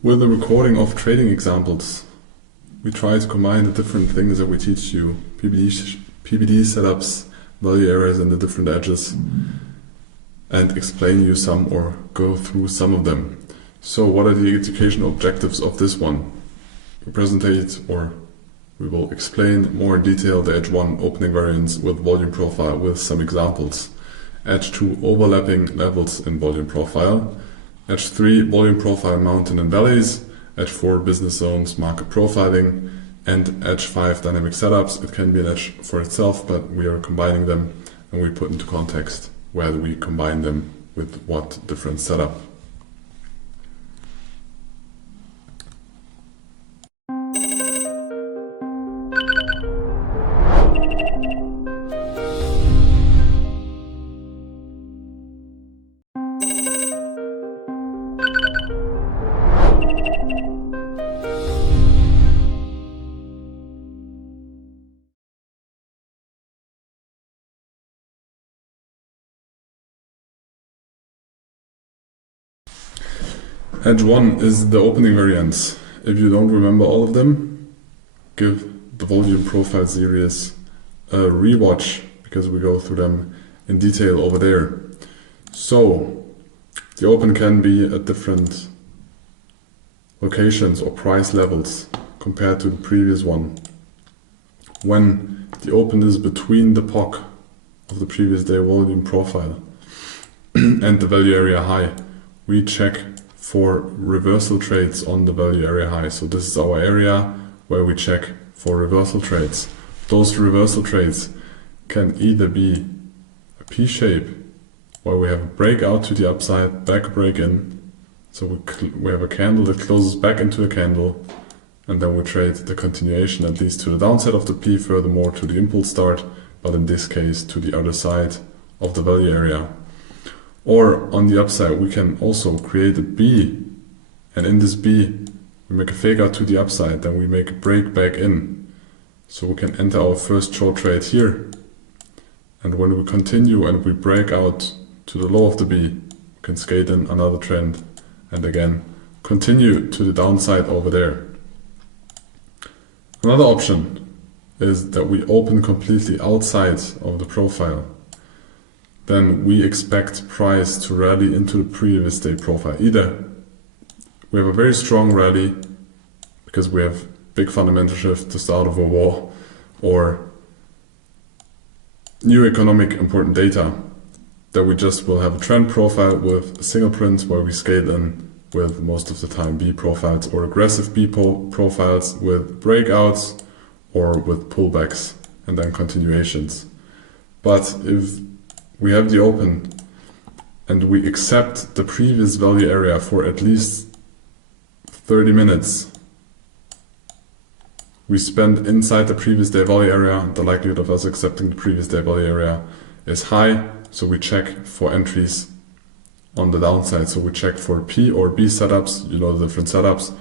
With the recording of trading examples, we try to combine the different things that we teach you, PBD setups, value areas and the different edges, and explain you some or go through some of them. So what are the educational objectives of this one? We presentate, or we will explain more in detail the Edge 1 opening variance with volume profile with some examples. Edge 2 overlapping levels in volume profile. Edge 3 volume profile mountain and valleys. Edge 4 business zones market profiling. And Edge 5 dynamic setups. It can be an edge for itself, but we are combining them and we put into context where we combine them with what different setup. Edge 1 is the opening variance. If you don't remember all of them, give the volume profile series a rewatch because we go through them in detail over there. So the open can be at different locations or price levels compared to the previous one. When the open is between the POC of the previous day volume profile and the value area high, we check for reversal trades on the value area high. So this is our area where we check for reversal trades. Those reversal trades can either be a P shape where we have a breakout to the upside, back break in. So we have a candle that closes back into a candle, and then we trade the continuation at least to the downside of the P, furthermore to the impulse start, but in this case to the other side of the value area. Or on the upside, we can also create a B, and in this B, we make a fake out to the upside, then we make a break back in. So we can enter our first short trade here. And when we continue and we break out to the low of the B, we can skate in another trend and again continue to the downside over there. Another option is that we open completely outside of the profile. Then we expect price to rally into the previous day profile. Either we have a very strong rally because we have big fundamental shift to start of a war, or new economic important data, that we just will have a trend profile with a single print where we scale in with most of the time B profiles or aggressive B profiles with breakouts or with pullbacks and then continuations. But if we have the open and we accept the previous value area for at least 30 minutes, we spend inside the previous day value area, the likelihood of us accepting the previous day value area is high, so we check for entries on the downside. So we check for P or B setups, you know the different setups,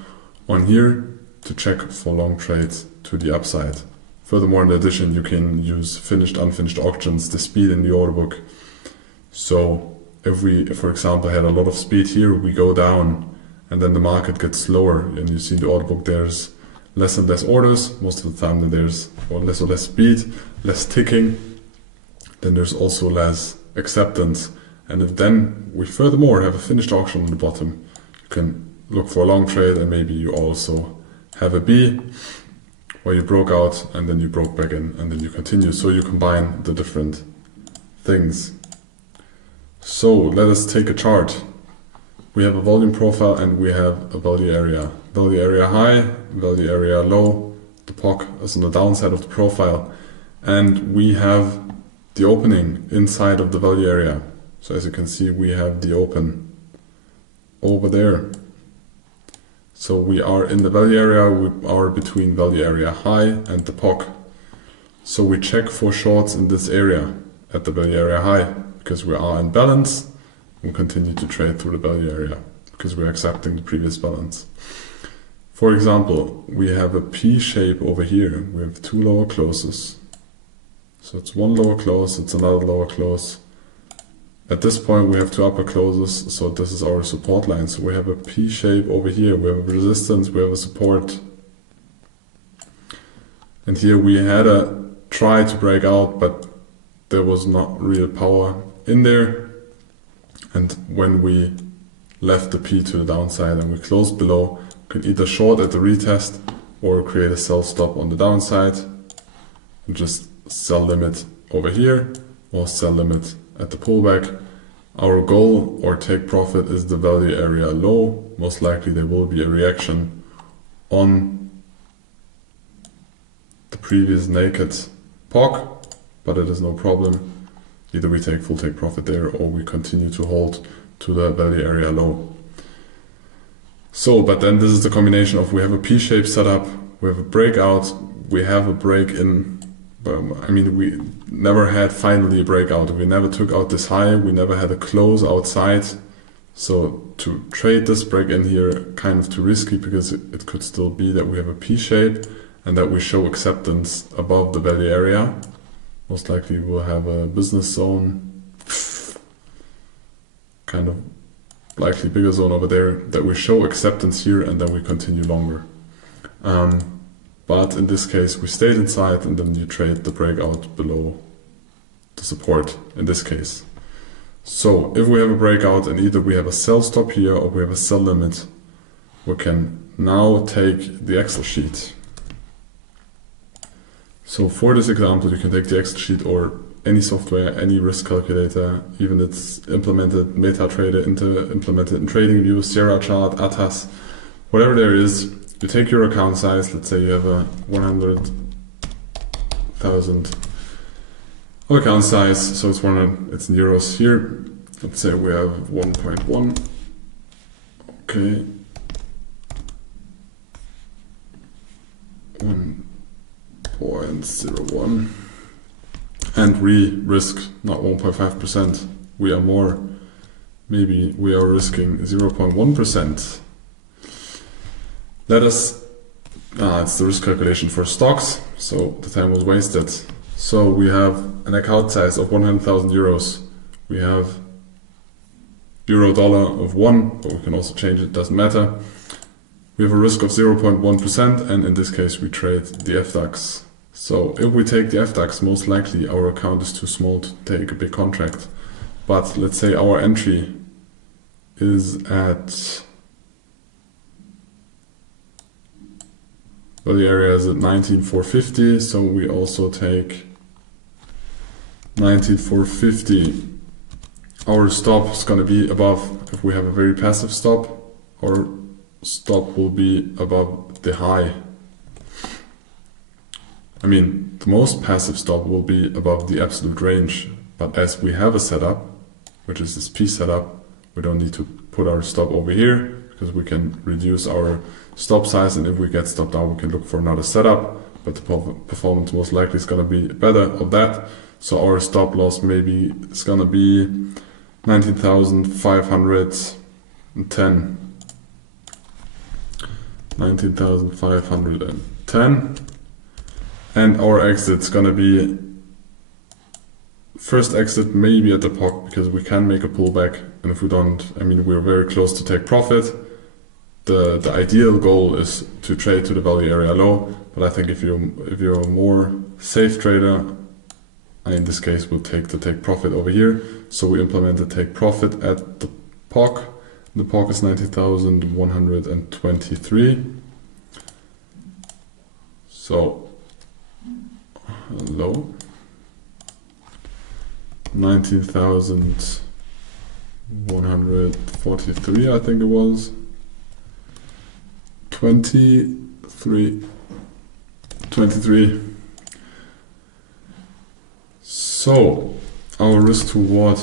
on here to check for long trades to the upside. Furthermore, in addition, you can use finished, unfinished auctions, the speed in the order book. So if we, for example, had a lot of speed here, we go down and then the market gets slower, and you see in the order book there's less and less orders. Most of the time then there's less speed, less ticking, then there's also less acceptance. And if then we furthermore have a finished auction on the bottom, you can look for a long trade, and maybe you also have a B where you broke out and then you broke back in and then you continue. So you combine the different things. So let us take a chart. We have a volume profile and we have a value area. Value area high, value area low. The POC is on the downside of the profile. And we have the opening inside of the value area. So as you can see, we have the open over there. So we are in the value area, we are between value area high and the POC. So we check for shorts in this area at the value area high because we are in balance and continue to trade through the value area because we're accepting the previous balance. For example, we have a P shape over here. We have two lower closes. So it's one lower close, it's another lower close, At this point we have two upper closes, so this is our support line. So we have a P shape over here, we have a resistance, we have a support. And here we had a try to break out, but there was not real power in there. And when we left the P to the downside and we closed below, we can either short at the retest or create a sell stop on the downside and just sell limit over here or sell limit at the pullback. Our goal or take profit is the value area low. Most likely there will be a reaction on the previous naked POC, but it is no problem. Either we take full take profit there or we continue to hold to the value area low. So, but then this is the combination of we have a P-shape setup, we have a breakout, we have a break in. I mean, we never had finally a breakout. We never took out this high. We never had a close outside. So to trade this break in here, kind of too risky, because it could still be that we have a P shape and that we show acceptance above the value area. Most likely we'll have a business zone, kind of likely bigger zone over there, that we show acceptance here and then we continue longer. But in this case, we stayed inside and then you trade the breakout below the support in this case. So if we have a breakout and either we have a sell stop here or we have a sell limit, we can now take the Excel sheet. So for this example, you can take the Excel sheet or any software, any risk calculator, even it's implemented MetaTrader, implemented in TradingView, Sierra Chart, ATAS, whatever there is. You take your account size, let's say you have a 100,000 account size, so it's it's in euros here. Let's say we have 1.1. Okay. 1.01. And we risk not 1.5%. We are more, maybe we are risking 0.1%. Let us, it's the risk calculation for stocks, so the time was wasted. So we have an account size of 100,000 euros. We have euro dollar of 1, but we can also change it, doesn't matter. We have a risk of 0.1%, and in this case we trade the FDAX. So if we take the FDAX, most likely our account is too small to take a big contract. But let's say our entry is at, well, the area is at 19,450, so we also take 19,450. Our stop is going to be above, if we have a very passive stop, our stop will be above the high. I mean, the most passive stop will be above the absolute range, but as we have a setup, which is this P setup, we don't need to put our stop over here, because we can reduce our stop size, and if we get stopped out, we can look for another setup, but the performance most likely is going to be better of that. So our stop loss maybe is going to be 19,510. 19,510. And our exit is going to be, first exit maybe at the POC, because we can make a pullback, and if we don't, I mean, we're very close to take profit. The ideal goal is to trade to the value area low, but I think if you're a more safe trader, I in this case will take the take profit over here. So we implement the take profit at the POC. The POC is 90,123. So low, 19,143, I think it was. 23. So our risk to reward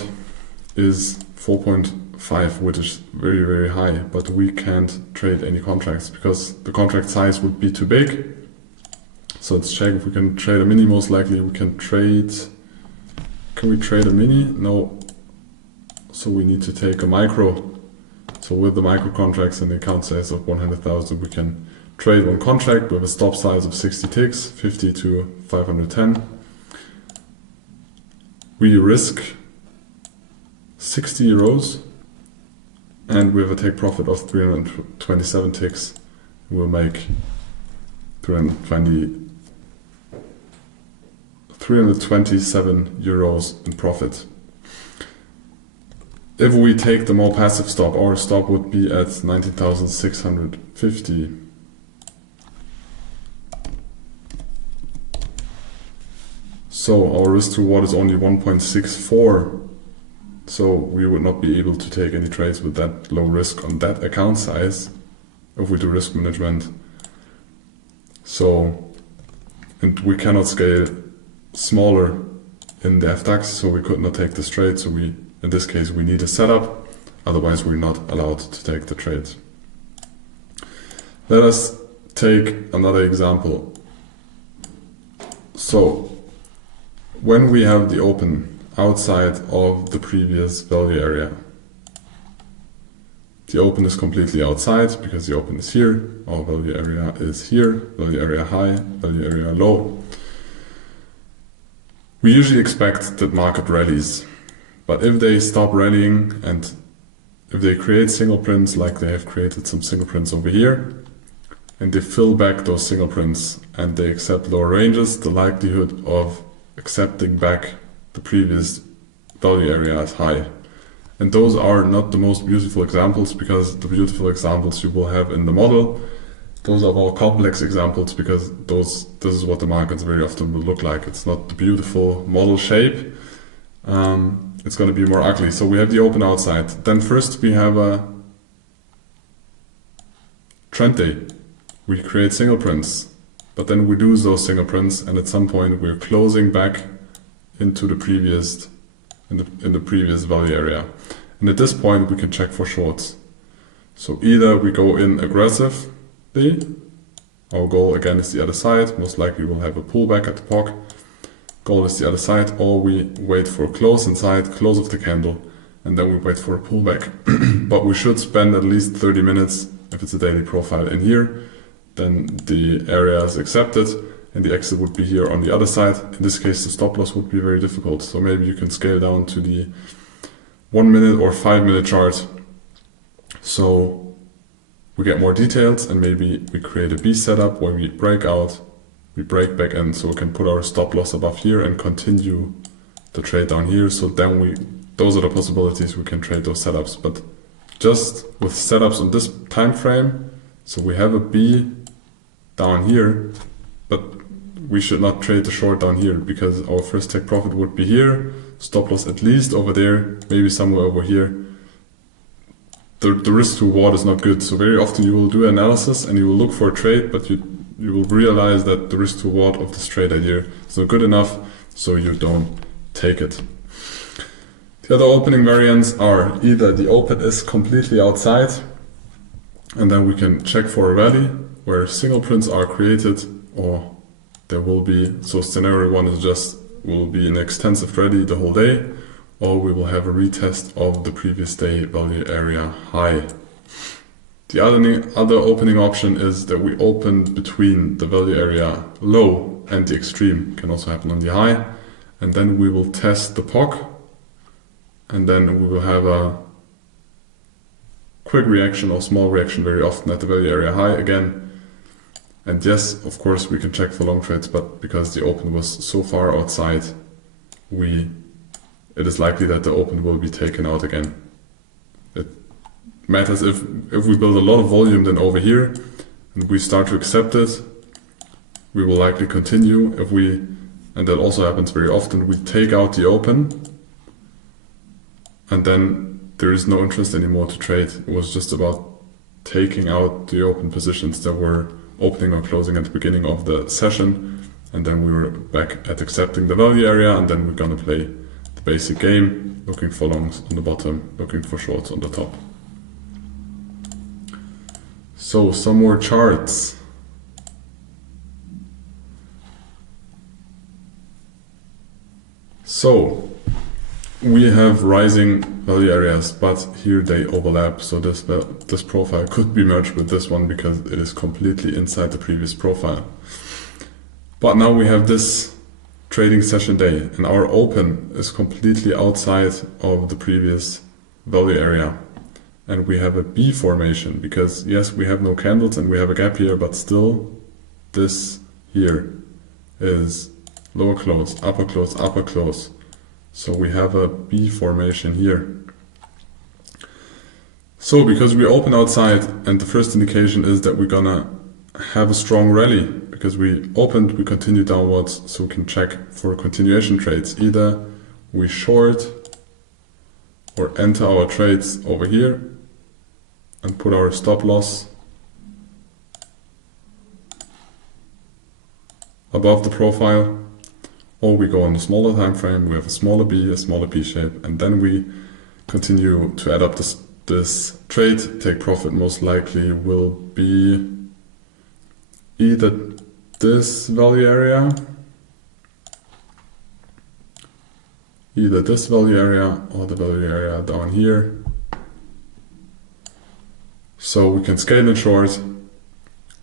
is 4.5, which is very, very high, but we can't trade any contracts because the contract size would be too big. So let's check if we can trade a mini. Most likely we can trade. Can we trade a mini? No. So we need to take a micro. So with the micro contracts and the account size of 100,000, we can trade one contract with a stop size of 60 ticks, 50 to 510. We risk 60 euros, and with a take profit of 327 ticks, we'll make 327 euros in profit. If we take the more passive stop, our stop would be at 19,650. So our risk to reward is only 1.64. So we would not be able to take any trades with that low risk on that account size if we do risk management. So, and we cannot scale smaller in the FDAX, so we could not take this trade. So we, in this case, we need a setup, otherwise we're not allowed to take the trade. Let us take another example. So, when we have the open outside of the previous value area, the open is completely outside because the open is here, our value area is here, value area high, value area low. We usually expect that market rallies, but if they stop rallying and if they create single prints like they have created some single prints over here, and they fill back those single prints and they accept lower ranges, the likelihood of accepting back the previous value area is high. And those are not the most beautiful examples, because the beautiful examples you will have in the model, those are more complex examples, because this is what the markets very often will look like. It's not the beautiful model shape. It's going to be more ugly. So we have the open outside. Then first we have a trend day. We create single prints, but then we lose those single prints, and at some point we're closing back into the previous in the previous value area. And at this point we can check for shorts. So either we go in aggressively, our goal again is the other side, most likely we'll have a pullback at the POC, goal is the other side, or we wait for a close inside, close of the candle, and then we wait for a pullback. But we should spend at least 30 minutes, if it's a daily profile, in here, then the area is accepted, and the exit would be here on the other side. In this case, the stop loss would be very difficult. So maybe you can scale down to the 1 minute or 5 minute chart. So we get more details, and maybe we create a B setup where we break out, we break back in, so we can put our stop loss above here and continue the trade down here. So then those are the possibilities we can trade those setups. But just with setups on this time frame, so we have a B down here, but we should not trade the short down here, because our first take profit would be here, stop loss at least over there, maybe somewhere over here. The risk to reward is not good. So very often you will do analysis and you will look for a trade, but you will realize that the risk to reward of this trade idea is not good enough, so you don't take it. The other opening variants are either the open is completely outside, and then we can check for a rally where single prints are created, or there will be, so scenario one is just will be an extensive rally the whole day, or we will have a retest of the previous day value area high. The other opening option is that we open between the value area low and the extreme, can also happen on the high, and then we will test the POC, and then we will have a quick reaction or small reaction very often at the value area high again. And yes, of course we can check for long trades, but because the open was so far outside, it is likely that the open will be taken out again. It matters if we build a lot of volume then over here and we start to accept it, we will likely continue. If we, and that also happens very often, we take out the open and then there is no interest anymore to trade. It was just about taking out the open positions that were opening or closing at the beginning of the session, and then we were back at accepting the value area, and then we're gonna play the basic game, looking for longs on the bottom, looking for shorts on the top. So some more charts. So we have rising value areas, but here they overlap. So this profile could be merged with this one because it is completely inside the previous profile. But now we have this trading session day, and our open is completely outside of the previous value area. And we have a B formation because yes, we have no candles and we have a gap here, but still this here is lower close, upper close, upper close. So we have a B formation here. So because we open outside and the first indication is that we're gonna have a strong rally because we opened, we continue downwards, so we can check for continuation trades. Either we short or enter our trades over here and put our stop loss above the profile, or we go on a smaller time frame, we have a smaller B shape, and then we continue to add up this trade. Take profit most likely will be either this value area, or the value area down here. So we can scale in short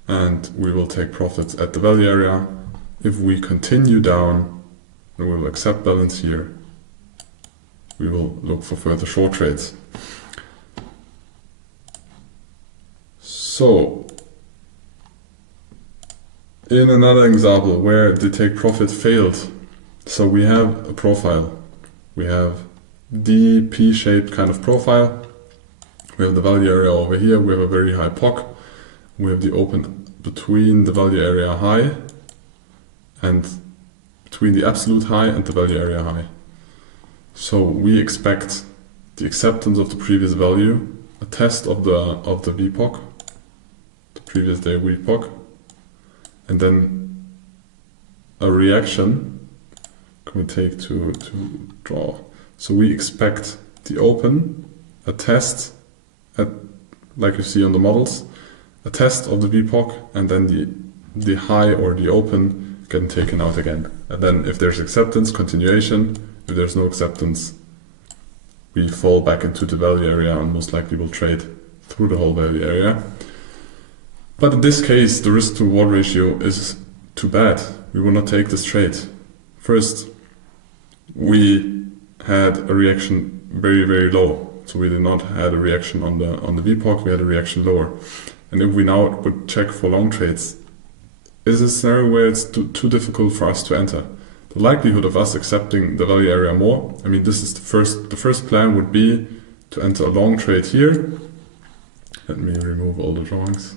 and we will take profits at the value area. If we continue down, we will accept balance here. We will look for further short trades. So, in another example where the take profit failed, so we have a profile. We have the P-shaped kind of profile. We have the value area over here, we have a very high POC. We have the open between the value area high and between the absolute high and the value area high. So we expect the acceptance of the previous value, a test of the VPOC, the previous day VPOC, and then a reaction. Can we take to draw? So we expect the open, a test at, like you see on the models, a test of the VPOC, and then the high or the open getting taken out again. And then if there's acceptance, continuation. If there's no acceptance, we fall back into the value area and most likely will trade through the whole value area. But in this case, the risk to reward ratio is too bad. We will not take this trade. First, we had a reaction very, very low. So we did not have a reaction on the VPOC, we had a reaction lower. And if we now would check for long trades, is a scenario where it's too difficult for us to enter. The likelihood of us accepting the value area more, I mean, this is the first plan would be to enter a long trade here. Let me remove all the drawings.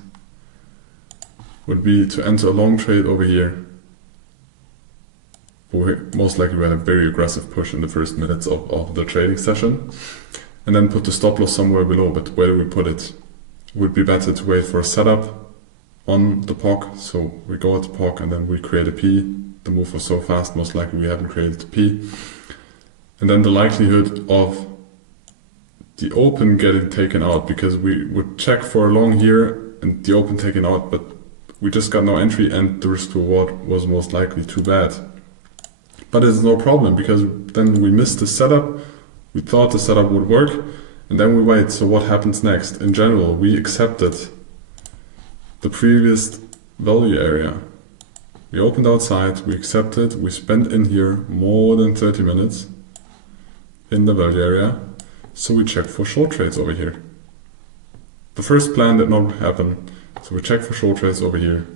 Would be to enter a long trade over here. Most likely we had a very aggressive push in the first minutes of the trading session. And then put the stop loss somewhere below, but where do we put it? It would be better to wait for a setup on the POC. So we go at the POC and then we create a P. The move was so fast, most likely we haven't created a P. And then the likelihood of the open getting taken out, because we would check for a long here and the open taken out, but we just got no entry and the risk to reward was most likely too bad. But it's no problem because then we missed the setup. We thought the setup would work and then we wait. So what happens next? In general, we accepted the previous value area. We opened outside, we accepted, we spent in here more than 30 minutes in the value area. So we check for short trades over here. The first plan did not happen. So we check for short trades over here.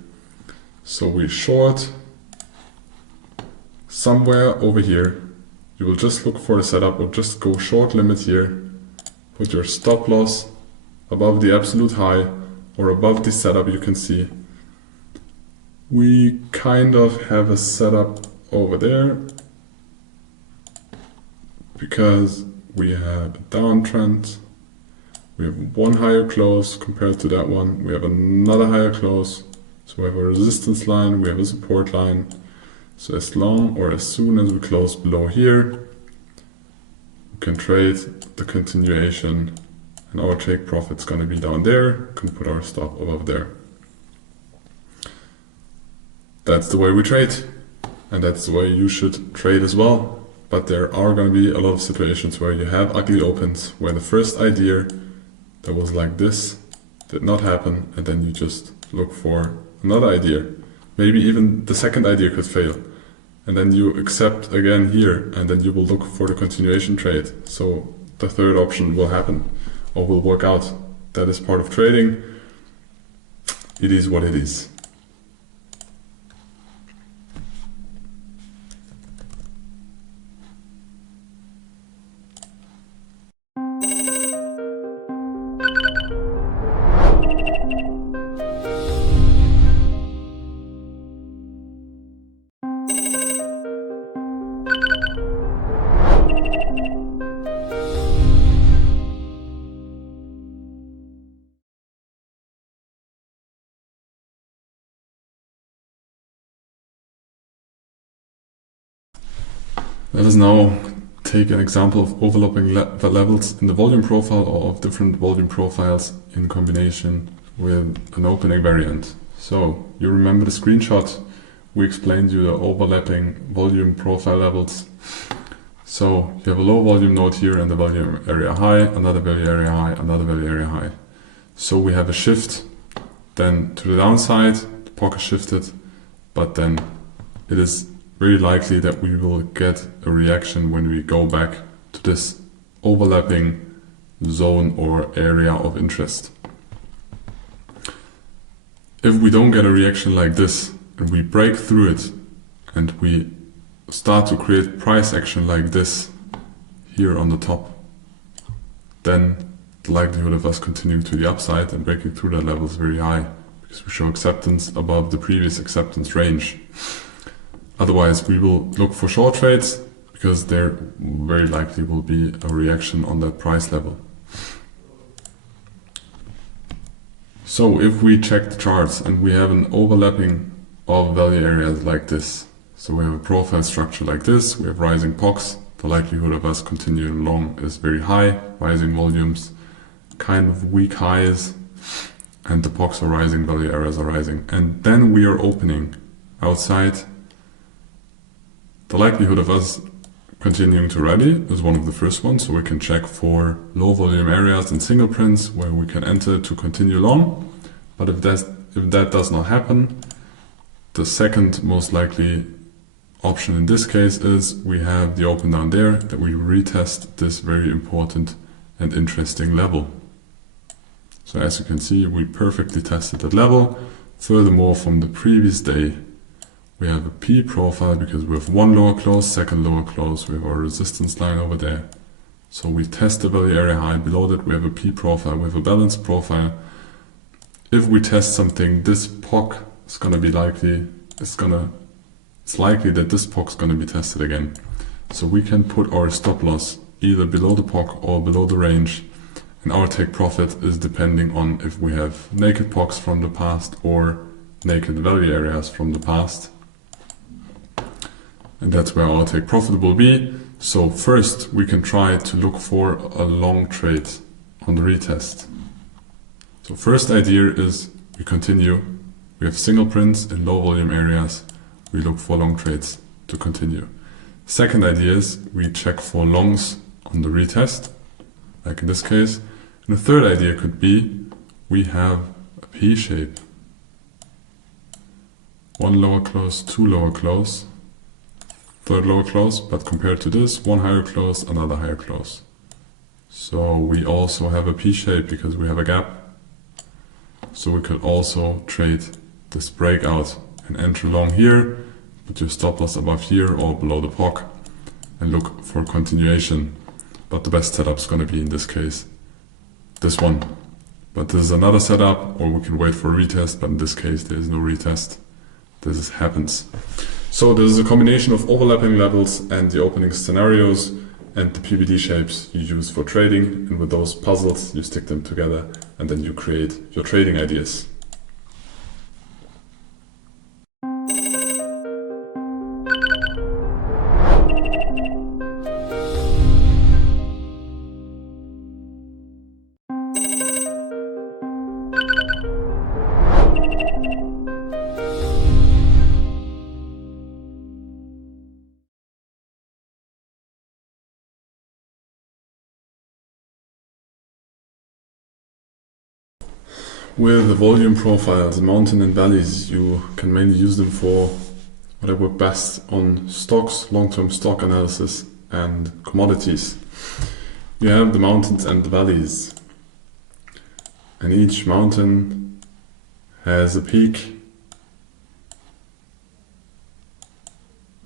So we short somewhere over here. You will just look for a setup or just go short limit here. Put your stop loss above the absolute high or above the setup. You can see we kind of have a setup over there because we have a downtrend. We have one higher close compared to that one. We have another higher close. So we have a resistance line, we have a support line. So as long or as soon as we close below here, we can trade the continuation and our take profit's going to be down there. We can put our stop above there. That's the way we trade. And that's the way you should trade as well. But there are going to be a lot of situations where you have ugly opens, where the first idea that was like this did not happen, and then you just look for another idea. Maybe even the second idea could fail. and then you accept again here, and then you will look for the continuation trade. So the third option will happen or will work out. That is part of trading. It is what it is. Let us now take an example of overlapping the levels in the volume profile or of different volume profiles in combination with an opening variant. So you remember the screenshot? We explained you the overlapping volume profile levels. So you have a low volume node here and the value area high, another value area high, another value area high. So we have a shift then to the downside, the POC is shifted, but then it is very likely that we will get a reaction when we go back to this overlapping zone or area of interest. If we don't get a reaction like this and we break through it and we start to create price action like this here on the top, then the likelihood of us continuing to the upside and breaking through that level is very high because we show acceptance above the previous acceptance range. Otherwise, we will look for short trades because there very likely will be a reaction on that price level. So if we check the charts and we have an overlapping of value areas like this, so we have a profile structure like this, we have rising POCs, the likelihood of us continuing long is very high, rising volumes, kind of weak highs, and the POCs are rising, value areas are rising. And then we are opening outside. The likelihood of us continuing to rally is one of the first ones, so we can check for low volume areas and single prints where we can enter to continue long. But if that does not happen, the second most likely option in this case is we have the open down there, that we retest this very important and interesting level. So as you can see, we perfectly tested that level. Furthermore, from the previous day, we have a P profile because we have one lower close, second lower close, we have our resistance line over there. So we test the value area high, below that we have a P profile, we have a balanced profile. If we test something, this POC is going to be likely, it's likely that this POC is going to be tested again. So we can put our stop loss either below the POC or below the range, and our take profit is depending on if we have naked POCs from the past or naked value areas from the past. And that's where our take profit will be. So first we can try to look for a long trade on the retest. So first idea is we continue. We have single prints in low volume areas. We look for long trades to continue. Second idea is we check for longs on the retest, like in this case. And the third idea could be we have a P shape. One lower close, two lower close, third lower close, but compared to this, one higher close, another higher close. So we also have a P shape because we have a gap. So we could also trade this breakout and enter long here, put your stop loss above here or below the POC and look for continuation. But the best setup is going to be in this case, this one. But this is another setup, or we can wait for a retest, but in this case there is no retest. This happens. So this is a combination of overlapping levels and the opening scenarios and the PVD shapes you use for trading, and with those puzzles you stick them together and then you create your trading ideas. With the volume profiles, mountain and valleys, you can mainly use them for what I work best on stocks, long-term stock analysis, and commodities. You have the mountains and the valleys. And each mountain has a peak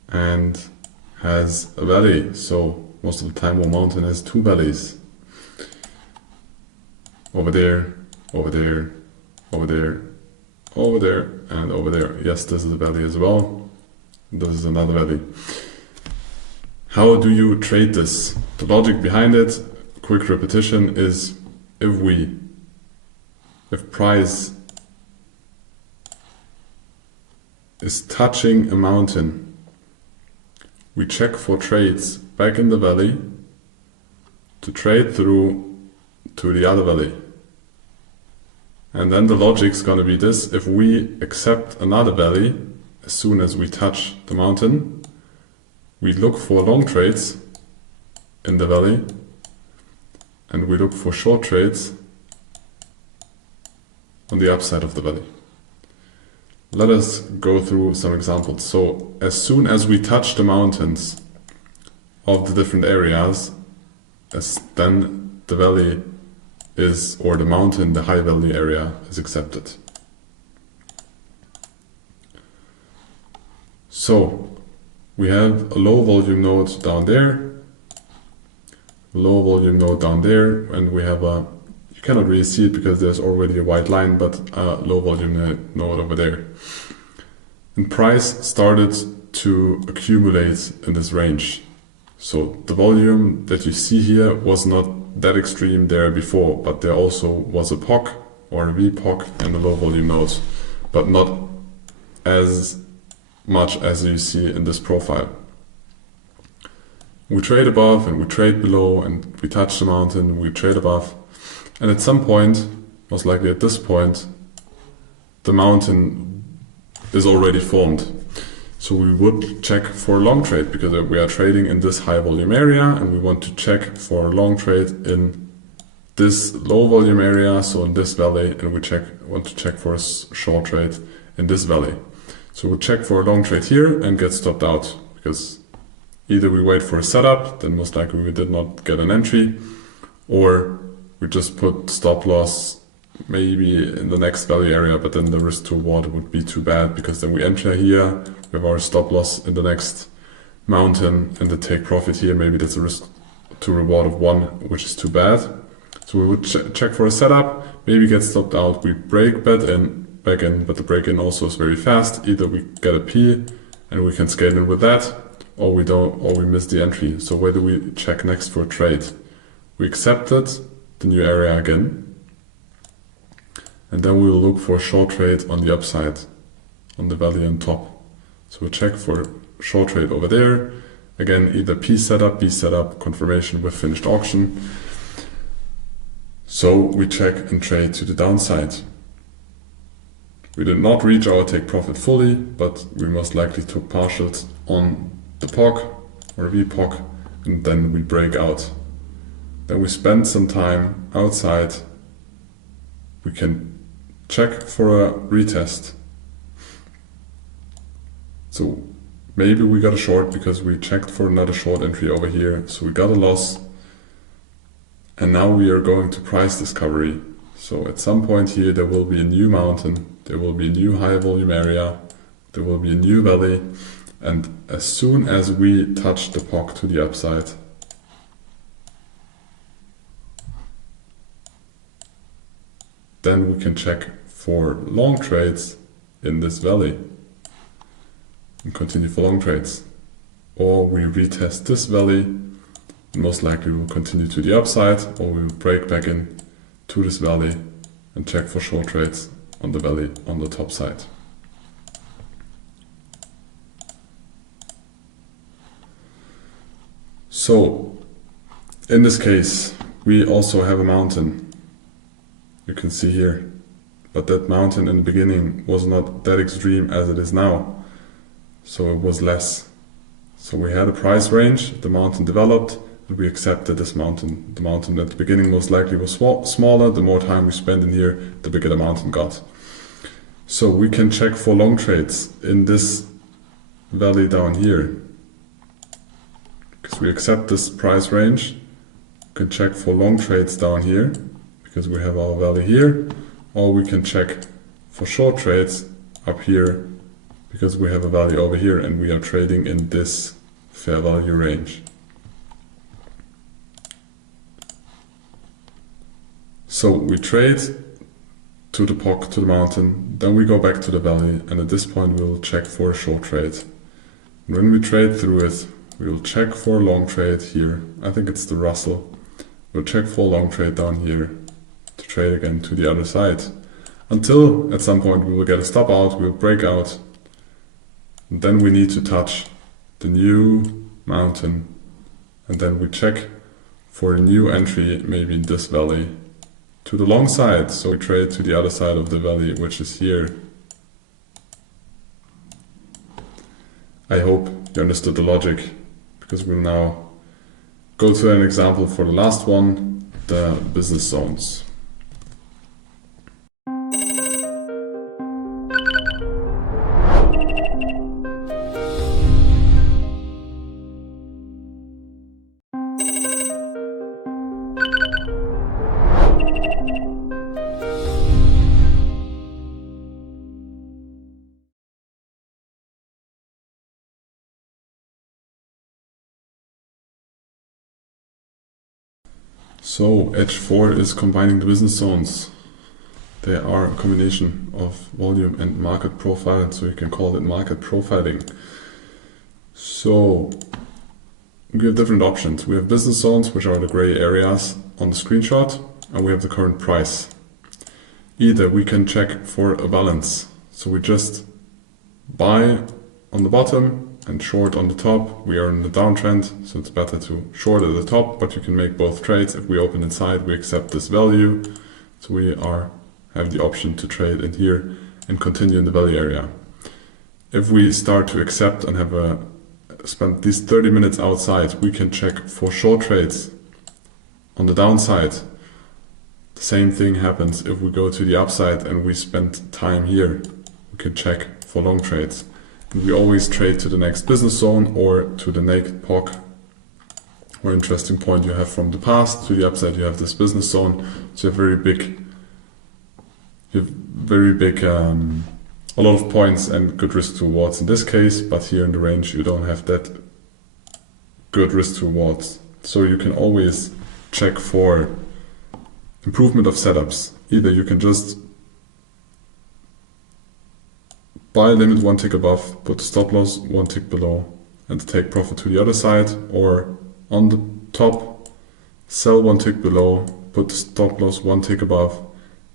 and has a valley. So most of the time one mountain has two valleys. Over there, over there, over there, over there, and over there. Yes, this is a valley as well. This is another valley. How do you trade this? The logic behind it, quick repetition, is if price is touching a mountain, we check for trades back in the valley to trade through to the other valley. And then the logic's gonna be this: if we accept another valley as soon as we touch the mountain, we look for long trades in the valley and we look for short trades on the upside of the valley. Let us go through some examples. So as soon as we touch the mountains of the different areas, then the valley is, or the mountain, the high value area is accepted. So we have a low volume node down there, low volume node down there, and we have a, you cannot really see it because there's already a white line, but a low volume node over there. And price started to accumulate in this range. So the volume that you see here was not that extreme there before, but there also was a POC or a VPOC and a low volume node, but not as much as you see in this profile. We trade above and we trade below, and we touch the mountain, we trade above, and at some point, most likely at this point, the mountain is already formed. So we would check for a long trade because we are trading in this high volume area and we want to check for a long trade in this low volume area, so in this valley, and we want to check for a short trade in this valley. So we check for a long trade here and get stopped out because either we wait for a setup, then most likely we did not get an entry, or we just put stop loss maybe in the next value area, but then the risk to reward would be too bad because then we enter here, we have our stop loss in the next mountain and the take profit here, maybe that's a risk to reward of 1, which is too bad. So we would check for a setup, maybe get stopped out, we break back in, but the break in also is very fast. Either we get a P and we can scale in with that, or we don't, or we miss the entry. So where do we check next for a trade? We accepted the new area again, and then we will look for a short trade on the upside, on the valley on top. So we'll check for short trade over there. Again, either P setup, B setup, confirmation with finished auction. So we check and trade to the downside. We did not reach our take profit fully, but we most likely took partials on the POC or VPOC, and then we break out. Then we spend some time outside. We can check for a retest. So maybe we got a short because we checked for another short entry over here. So we got a loss. And now we are going to price discovery. So at some point here, there will be a new mountain. There will be a new high volume area. There will be a new valley. And as soon as we touch the POC to the upside, then we can check for long trades in this valley and continue for long trades. Or we retest this valley, and most likely we'll continue to the upside, or we will break back in to this valley and check for short trades on the valley on the top side. So in this case, we also have a mountain. You can see here, but that mountain in the beginning was not that extreme as it is now. So it was less. So we had a price range, the mountain developed, and we accepted this mountain. The mountain at the beginning most likely was smaller. The more time we spend in here, the bigger the mountain got. So we can check for long trades in this valley down here. Because we accept this price range, we can check for long trades down here, because we have our valley here, or we can check for short trades up here, because we have a value over here and we are trading in this fair value range. So we trade to the POC, to the mountain, then we go back to the valley, and at this point we will check for a short trade. And when we trade through it, we will check for a long trade here. I think it's the Russell. We'll check for a long trade down here to trade again to the other side. Until at some point we will get a stop out, we'll break out. And then we need to touch the new mountain. And then we check for a new entry, maybe in this valley, to the long side. So we trade to the other side of the valley, which is here. I hope you understood the logic, because we'll now go to an example for the last one, the business zones. So H4 is combining the business zones. They are a combination of volume and market profile, so you can call it market profiling. So we have different options. We have business zones, which are the gray areas on the screenshot, and we have the current price. Either we can check for a balance. So we just buy on the bottom and short on the top. We are in the downtrend, so it's better to short at the top, but you can make both trades. If we open inside, we accept this value. So we have the option to trade in here and continue in the value area. If we start to accept and have spend these 30 minutes outside, we can check for short trades on the downside. The same thing happens if we go to the upside and we spend time here. We can check for long trades. We always trade to the next business zone or to the naked POC or interesting point you have from the past. To the upside you have this business zone, so you have a lot of points and good risk to rewards in this case, but here in the range you don't have that good risk to rewards. So you can always check for improvement of setups. Either you can just buy limit one tick above, put the stop loss one tick below, and take profit to the other side, or on the top, sell one tick below, put the stop loss one tick above,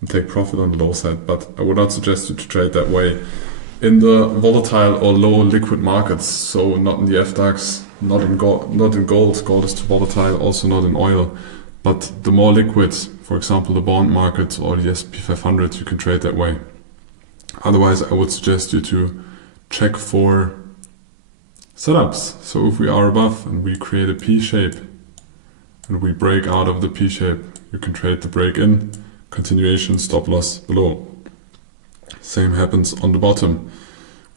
and take profit on the low side. But I would not suggest you to trade that way in the volatile or low liquid markets. So not in the FDAX, not in gold. Gold is too volatile, also not in oil. But the more liquid, for example, the bond market or the S&P 500, you can trade that way. Otherwise, I would suggest you to check for setups. So if we are above and we create a P shape and we break out of the P shape, you can trade the break in, continuation, stop loss below. Same happens on the bottom.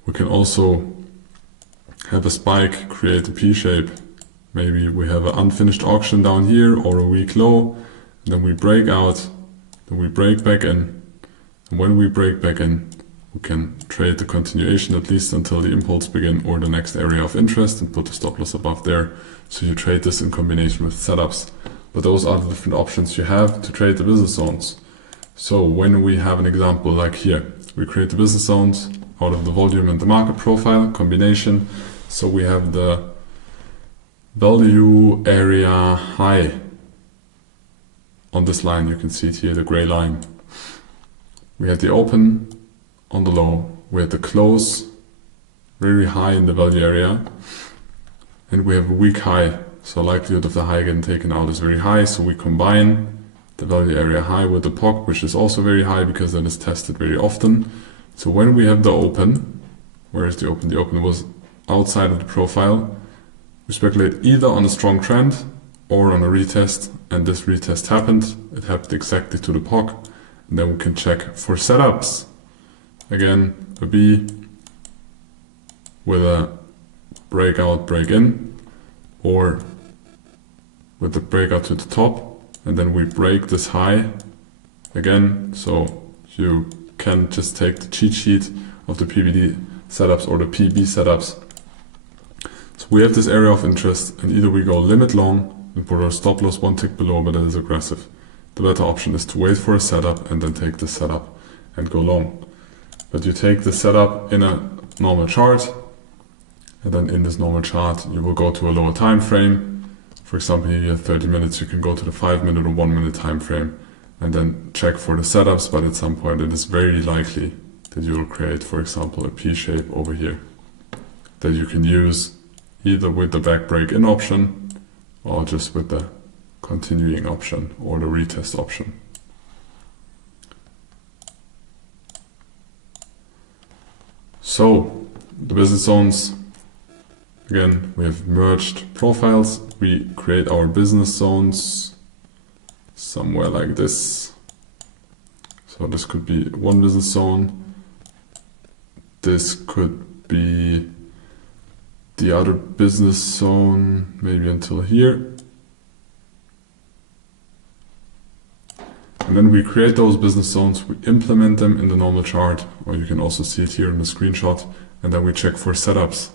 We can also have a spike, create a P shape. Maybe we have an unfinished auction down here or a weak low. Then we break out, then we break back in. And when we break back in, we can trade the continuation at least until the impulse begin or the next area of interest and put the stop loss above there. So you trade this in combination with setups. But those are the different options you have to trade the business zones. So when we have an example like here, we create the business zones out of the volume and the market profile combination. So we have the value area high on this line. You can see it here, the gray line. We had the open on the low, we had the close very high in the value area, and we have a weak high, so likelihood of the high getting taken out is very high. So we combine the value area high with the POC, which is also very high because that is tested very often. So when we have the open, where is the open? The open was outside of the profile. We speculate either on a strong trend or on a retest, and this retest happened. It happened exactly to the POC, and then we can check for setups. Again, a B with a breakout, break in, or with the breakout to the top, and then we break this high again. So you can just take the cheat sheet of the PBD setups or the PB setups. So we have this area of interest, and either we go limit long and put our stop loss one tick below, but that is aggressive. The better option is to wait for a setup and then take the setup and go long. But you take the setup in a normal chart, and then in this normal chart you will go to a lower time frame. For example, here you have 30 minutes, you can go to the 5-minute or 1-minute time frame and then check for the setups, but at some point it is very likely that you will create, for example, a P shape over here that you can use either with the back break in option or just with the continuing option or the retest option. So the business zones, again, we have merged profiles. We create our business zones somewhere like this. So this could be one business zone. This could be the other business zone, maybe until here. And then we create those business zones, we implement them in the normal chart, or you can also see it here in the screenshot, and then we check for setups.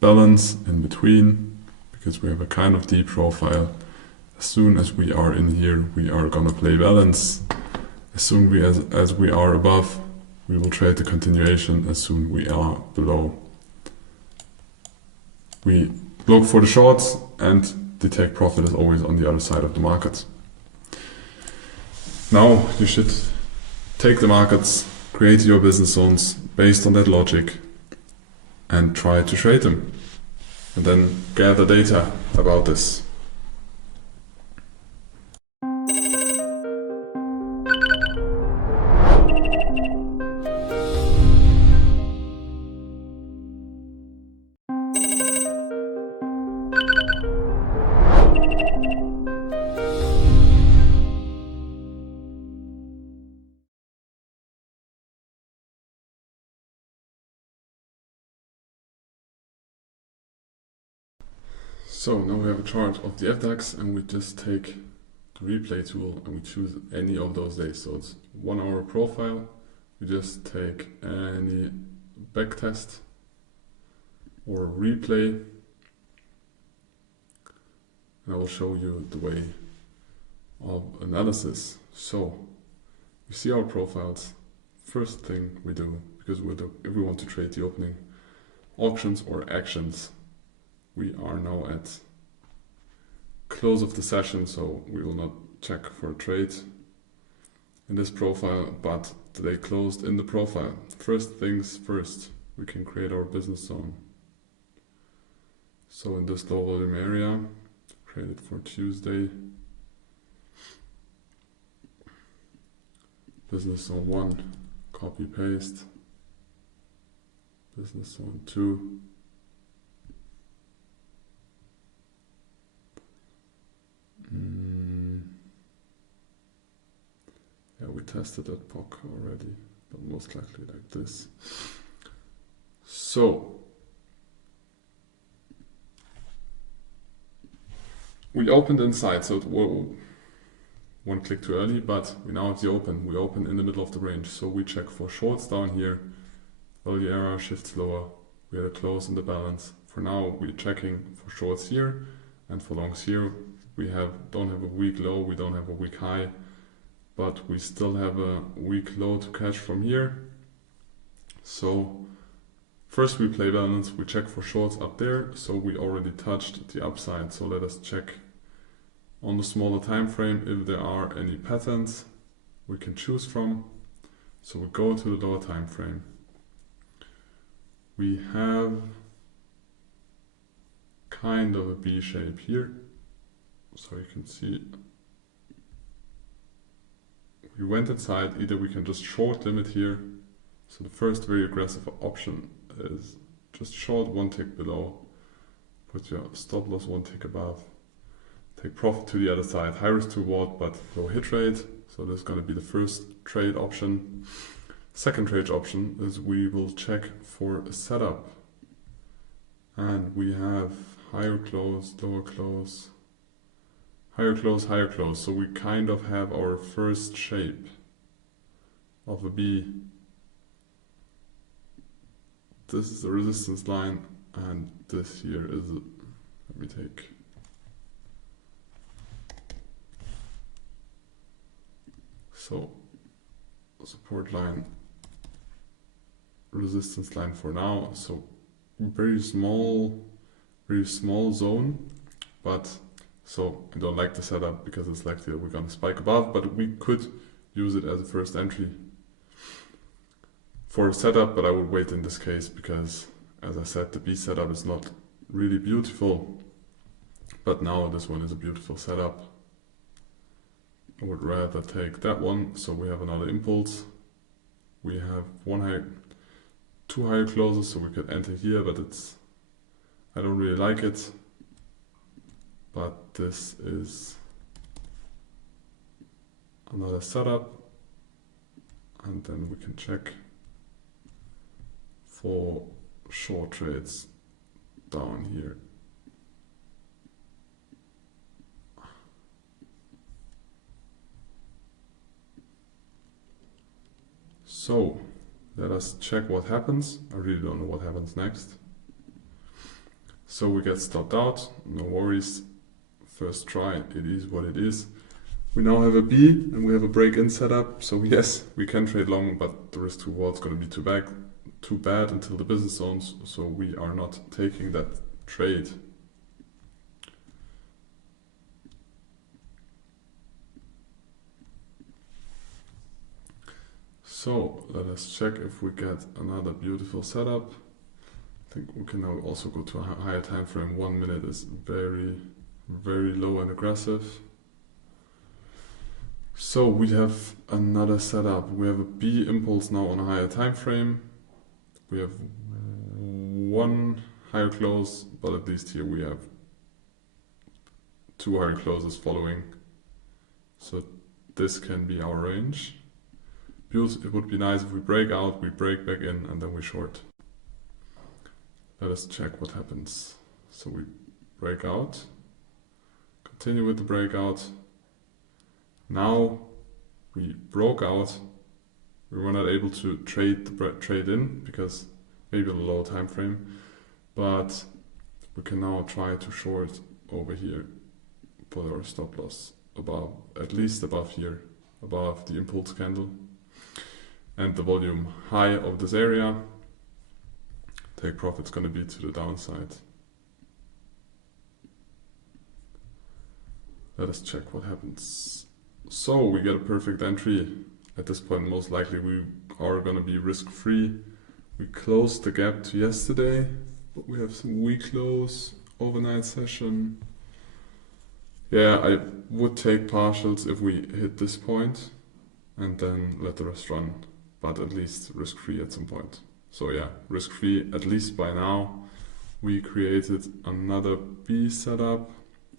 Balance in between, because we have a kind of D profile. As soon as we are in here, we are gonna play balance. As soon as we are above, we will trade the continuation. As soon we are below, we look for the shorts, and the take profit is always on the other side of the market. Now you should take the markets, create your business zones based on that logic, and try to trade them. And then gather data about this. So now we have a chart of the FDAX, and we just take the replay tool and we choose any of those days. So it's 1 hour profile. We just take any backtest or replay, and I will show you the way of analysis. So we see our profiles. First thing we do, because if we want to trade the opening auctions or actions, we are now at close of the session, so we will not check for a trade in this profile, but they closed in the profile. First things first, we can create our business zone. So in this low volume area, create it for Tuesday. Business zone 1, copy paste. Business zone 2. Yeah, we tested that POC already, but most likely like this. So we opened inside, so one click too early, but we now have the open. We open in the middle of the range, so we check for shorts down here. Value error shifts lower. We had a close in the balance. For now, we're checking for shorts here, and for longs here. We don't have a weak low, we don't have a weak high, but we still have a weak low to catch from here. So first we play balance, we check for shorts up there, so we already touched the upside. So let us check on the smaller time frame if there are any patterns we can choose from. So we go to the lower time frame. We have kind of a B shape here. So you can see we went inside. Either we can just short limit here. So the first very aggressive option is just short one tick below, put your stop loss one tick above, take profit to the other side, high risk to reward but low hit rate. So this is going to be the first trade option. Second trade option is we will check for a setup And we have higher close, lower close, higher close, higher close. So we kind of have our first shape of a B. This is the resistance line, and this here is a, let me take, so support line, resistance line for now. So very small zone, but so I don't like the setup because it's likely that we're gonna spike above, but we could use it as a first entry for a setup, but I would wait in this case because, as I said, the B setup is not really beautiful, but now this one is a beautiful setup. I would rather take that one. So we have another impulse. We have two higher closes, so we could enter here, but I don't really like it. But this is another setup, and then we can check for short trades down here. So let us check what happens. I really don't know what happens next. So we get stopped out, no worries. First try, it is what it is. We now have a B and we have a break-in setup. So yes, we can trade long, but the risk to reward is going to be too bad until the business zones. So we are not taking that trade. So let us check if we get another beautiful setup. I think we can now also go to a higher time frame. 1 minute is very, very low and aggressive. So we have another setup. We have a B impulse now on a higher time frame. We have one higher close, but at least here we have two higher closes following. So this can be our range. It would be nice if we break out, we break back in, and then we short. Let us check what happens. So we break out, continue with the breakout. Now we broke out. We were not able to trade in because maybe a low time frame, but we can now try to short over here, put our stop loss above, at least above here, above the impulse candle and the volume high of this area. Take profit's going to be to the downside. Let us check what happens. So we get a perfect entry. At this point, most likely we are going to be risk-free. We closed the gap to yesterday, but we have some weak close, overnight session. Yeah, I would take partials if we hit this point and then let the rest run, but at least risk-free at some point. So yeah, risk-free at least by now. We created another B setup,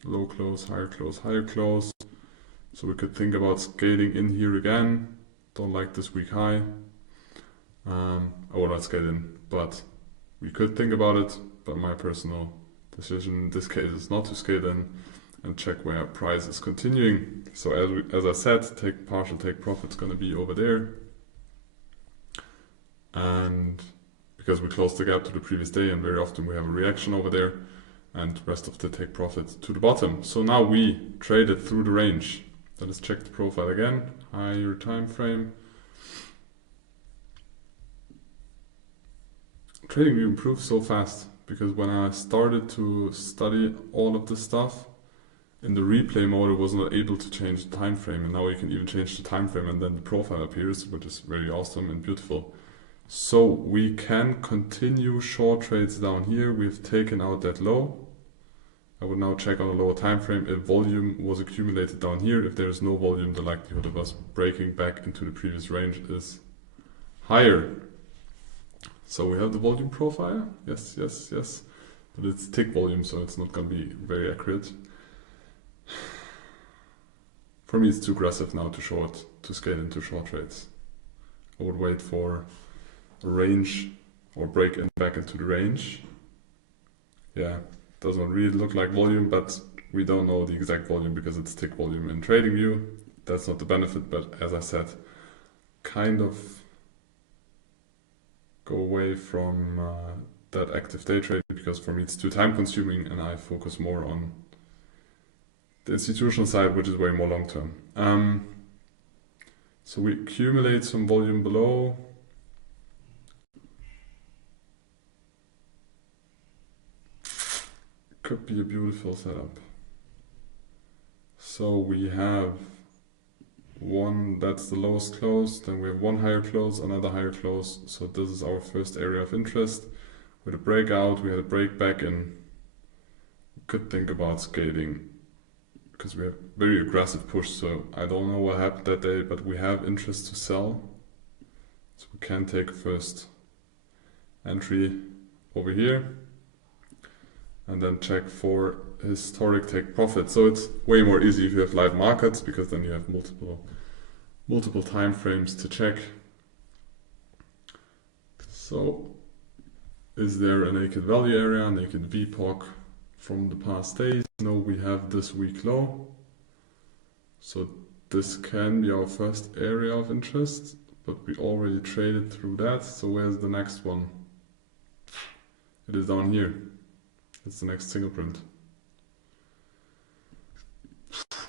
low close, higher close, higher close. So we could think about scaling in here again. Don't like this weak high. I will not scale in, but we could think about it. But my personal decision in this case is not to scale in and check where price is continuing. So as I said, take partial, take profit's going to be over there. And because we closed the gap to the previous day, and very often we have a reaction over there, and the rest of the take profit to the bottom. So now we traded through the range. Let us check the profile again. Higher time frame. Trading improved so fast because when I started to study all of this stuff in the replay mode, I was not able to change the time frame, and now you can even change the time frame and then the profile appears, which is very awesome and beautiful. So we can continue short trades down here. We've taken out that low. I would now check on a lower time frame if volume was accumulated down here. If there is no volume, the likelihood of us breaking back into the previous range is higher. So we have the volume profile. Yes, yes, yes. But it's tick volume, so it's not going to be very accurate. For me, it's too aggressive now to scale into short trades. I would wait for a range or break in back into the range. yeah, doesn't really look like volume, but we don't know the exact volume because it's tick volume in TradingView. That's not the benefit, but as I said, kind of go away from that active day trading because for me it's too time consuming and I focus more on the institutional side, which is way more long term. So we accumulate some volume below. Could be a beautiful setup. So we have one, that's the lowest close, then we have one higher close, another higher close. So this is our first area of interest. With a breakout, we had a break back in. We could think about scaling because we have very aggressive push. So I don't know what happened that day, but we have interest to sell. So we can take first entry over here and then check for historic take profit. So it's way more easy if you have live markets because then you have multiple time frames to check. So is there a naked value area, naked VPOC from the past days? No, we have this week low. So this can be our first area of interest, but we already traded through that. So where's the next one? It is down here. It's the next single print.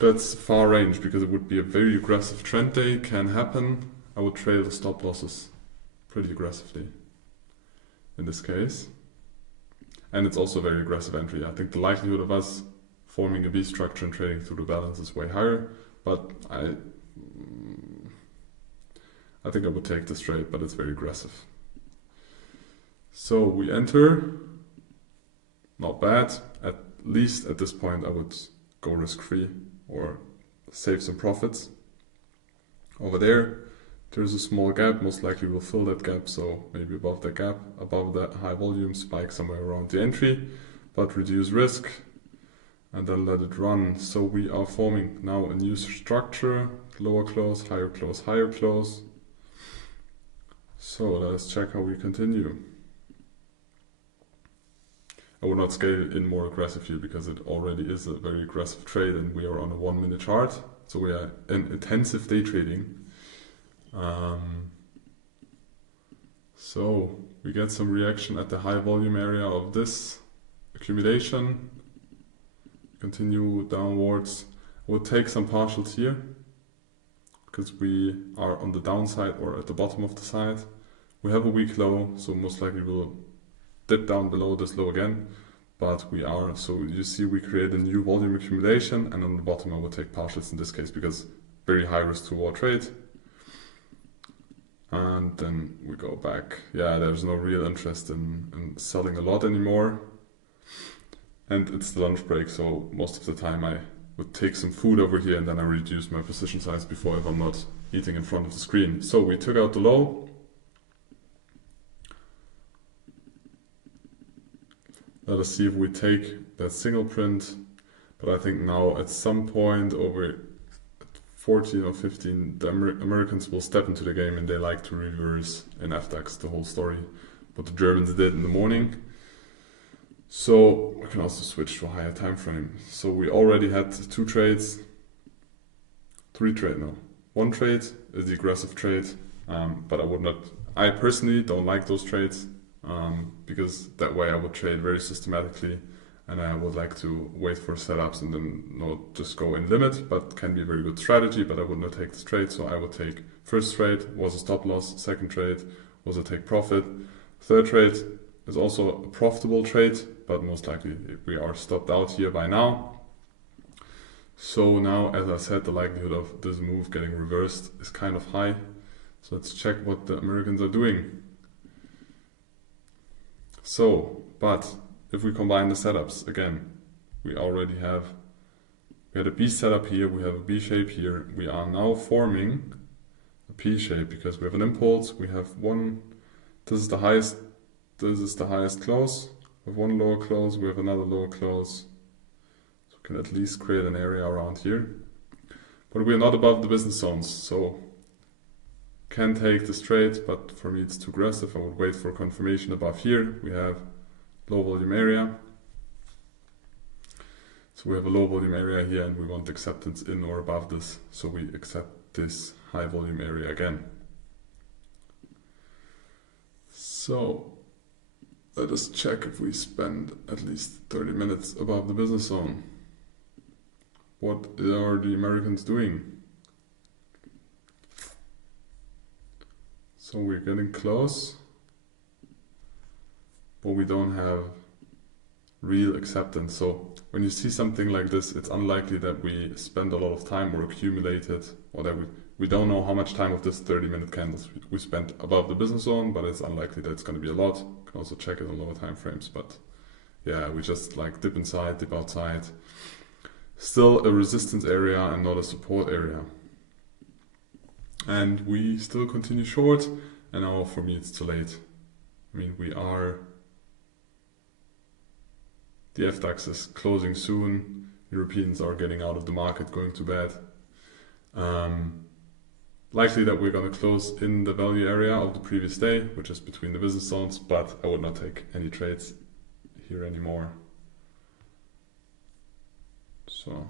That's far range because it would be a very aggressive trend day, can happen. I would trade the stop losses pretty aggressively in this case. And it's also a very aggressive entry. I think the likelihood of us forming a V structure and trading through the balance is way higher, but I think I would take this trade, but it's very aggressive. So we enter, not bad. At least at this point I would go risk-free or save some profits. Over there's a small gap, most likely we'll fill that gap, so maybe above that gap, above that high volume spike somewhere around the entry, but reduce risk and then let it run. So we are forming now a new structure, lower close, higher close, higher close. So let's check how we continue. I will not scale in more aggressive here because it already is a very aggressive trade and we are on a 1 minute chart. So we are in intensive day trading. So we get some reaction at the high volume area of this accumulation. Continue downwards. We'll take some partials here because we are on the downside or at the bottom of the side. We have a weak low, so most likely we'll dip down below this low again, but we are, so you see we create a new volume accumulation and on the bottom I will take partials in this case because very high risk to reward trade. And then we go back. Yeah, there's no real interest in selling a lot anymore. And it's the lunch break, so most of the time I would take some food over here and then I reduce my position size before if I'm not eating in front of the screen. So we took out the low. Let us see if we take that single print. But I think now at some point over 14 or 15, the Americans will step into the game and they like to reverse in FDAX the whole story, what the Germans did in the morning. So we can also switch to a higher time frame. So we already had 2 trades, 3 trade now. 1 trade is the aggressive trade, but I personally don't like those trades because that way I would trade very systematically. And I would like to wait for setups and then not just go in limit, but can be a very good strategy, but I would not take this trade. So I would take first trade was a stop loss, second trade was a take profit, third trade is also a profitable trade, but most likely we are stopped out here by now. So now, as I said, the likelihood of this move getting reversed is kind of high. So let's check what the Americans are doing. So, but if we combine the setups, again, we had a B setup here, we have a B shape here. We are now forming a P shape because we have an impulse. We have one, this is the highest close. We have one lower close, we have another lower close. So we can at least create an area around here. But we are not above the business zones, so can take this trade, but for me it's too aggressive. I would wait for confirmation above here. We have low volume area. So we have a low volume area here and we want acceptance in or above this. So we accept this high volume area again. So let us check if we spend at least 30 minutes above the business zone. What are the Americans doing? So we're getting close, but we don't have real acceptance. So when you see something like this, it's unlikely that we spend a lot of time or accumulate it, or that we don't know how much time of this 30-minute candles we spent above the business zone, but it's unlikely that it's going to be a lot. You can also check it on lower time frames, but yeah, we just like dip inside, dip outside. Still a resistance area and not a support area. And we still continue short, and now for me it's too late. I mean, the FDAX is closing soon, Europeans are getting out of the market, going to bed. Likely that we're going to close in the value area of the previous day, which is between the business zones, but I would not take any trades here anymore. So,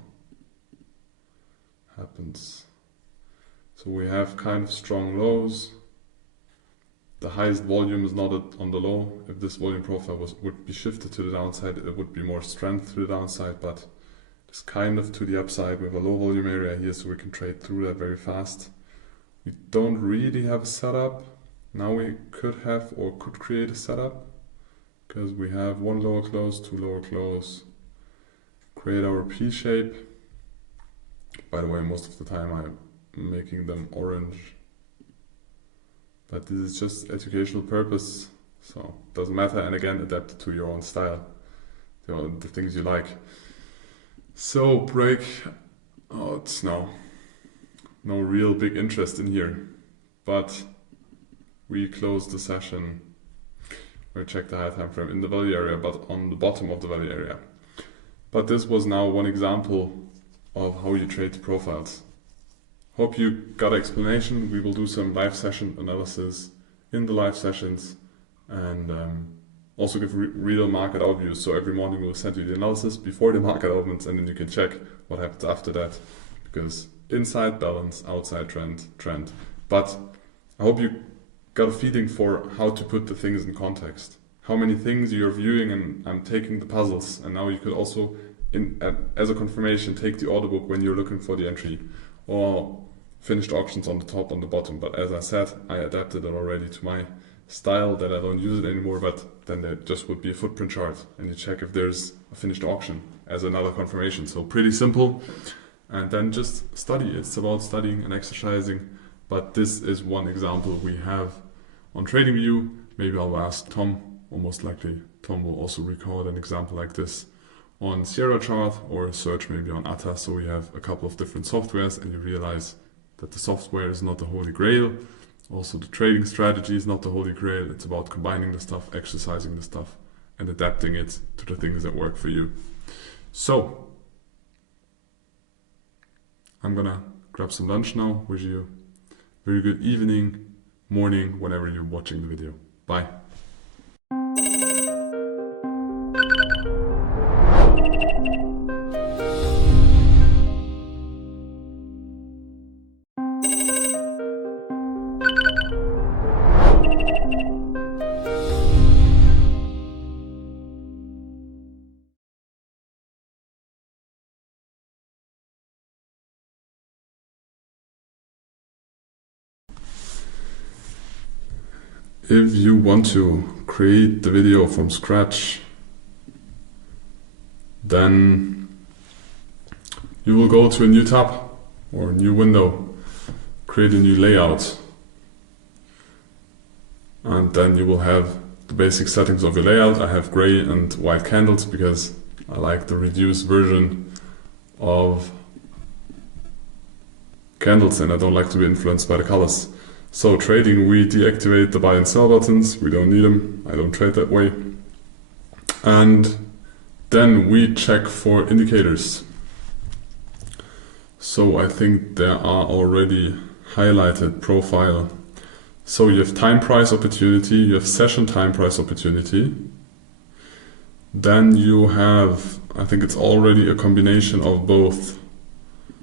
happens. So we have kind of strong lows. The highest volume is not on the low. If this volume profile would be shifted to the downside, it would be more strength to the downside, but it's kind of to the upside with a low volume area here, so we can trade through that very fast. We don't really have a setup. Now we could have or could create a setup, because we have one lower close, two lower close, create our P shape. By the way, most of the time I'm making them orange, but this is just educational purpose, so it doesn't matter, and again, adapt it to your own style, the things you like. So break out now. No real big interest in here, but we close the session. We check the high time frame in the value area, but on the bottom of the value area. But this was now one example of how you trade the profiles. Hope you got an explanation. We will do some live session analysis in the live sessions, and also give real market overviews. So every morning we'll send you the analysis before the market opens, and then you can check what happens after that, because inside balance, outside trend. But I hope you got a feeling for how to put the things in context. How many things you're viewing, and I'm taking the puzzles, and now you could also, as a confirmation, take the order book when you're looking for the entry, or finished auctions on the top, on the bottom. But as I said, I adapted it already to my style, that I don't use it anymore, but then there just would be a footprint chart, and you check if there's a finished auction as another confirmation. So pretty simple, and then just study. It's about studying and exercising, but this is one example we have on TradingView. Maybe I'll ask Tom, or most likely Tom will also record an example like this on Sierra Chart, or search maybe on ATA. So we have a couple of different softwares, and you realize that the software is not the holy grail. Also, the trading strategy is not the holy grail. It's about combining the stuff, exercising the stuff, and adapting it to the things that work for you. So, I'm gonna grab some lunch now. Wish you a very good evening, morning, whenever you're watching the video. Bye. If you want to create the video from scratch, then you will go to a new tab or a new window, create a new layout, and then you will have the basic settings of your layout. I have gray and white candles because I like the reduced version of candles, and I don't like to be influenced by the colors. So trading, we deactivate the buy and sell buttons. We don't need them. I don't trade that way. And then we check for indicators. So I think there are already highlighted profile. So you have time price opportunity, you have session time price opportunity, then you have, I think it's already a combination of both.